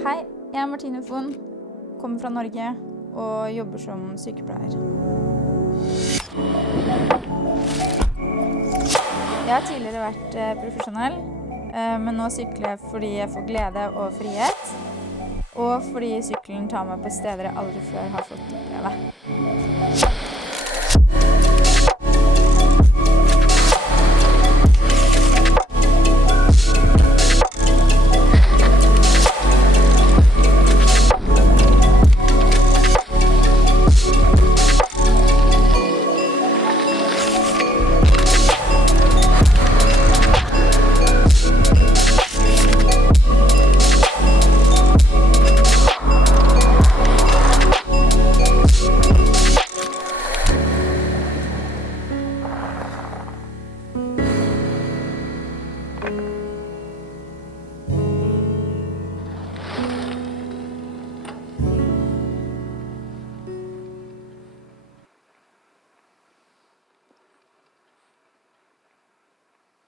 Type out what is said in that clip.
Hei, Jeg er Martine Fohn, kommer fra Norge og jobber som sykepleier. Jeg har tidligere vært eh, profesjonell, eh, men nå sykler jeg fordi jeg får glede og frihet. Og fordi sykkelen tar meg på steder jeg aldri før har fått oppleve.